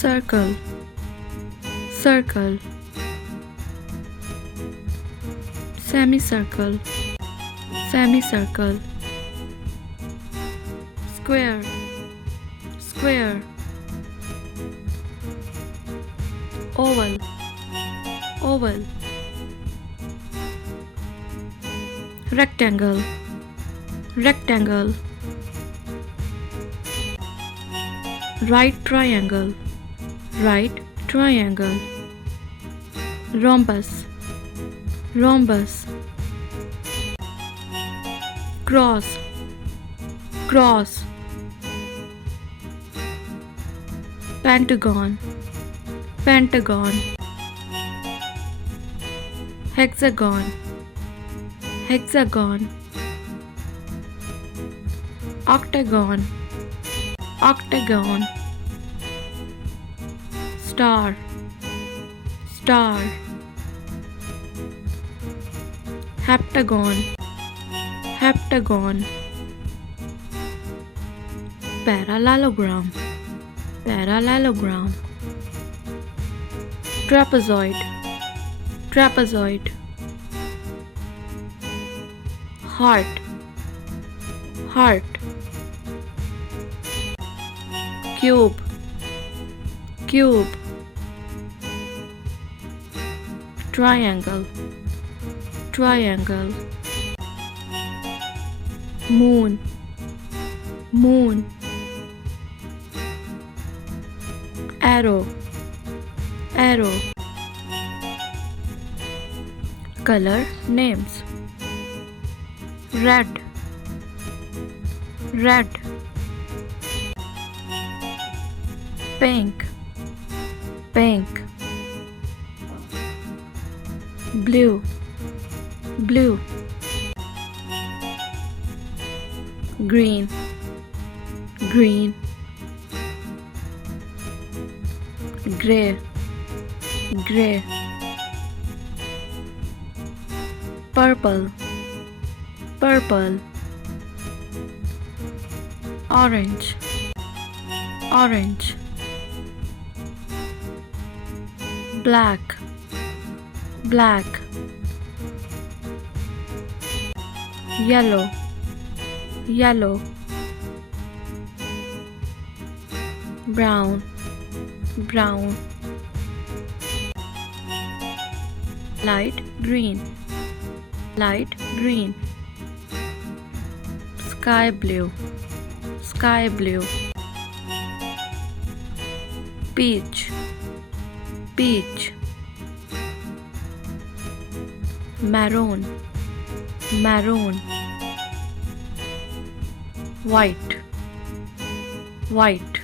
circle, circle, semicircle, semicircle, square, square, oval, oval, rectangle, rectangle, right triangle, right triangle, rhombus, rhombus, cross, cross, pentagon, pentagon, hexagon, hexagon, octagon, octagon, star, star, heptagon, heptagon, parallelogram, parallelogram, trapezoid, trapezoid, heart, heart, cube, cube, triangle, triangle, moon, moon, arrow, arrow, color names, red, red, pink, pink, blue, blue, green, green, gray, gray, purple, purple, orange, orange, black, black, yellow, yellow, brown, brown, light green, light green, sky blue, sky blue, peach, peach, maroon, maroon, white, white,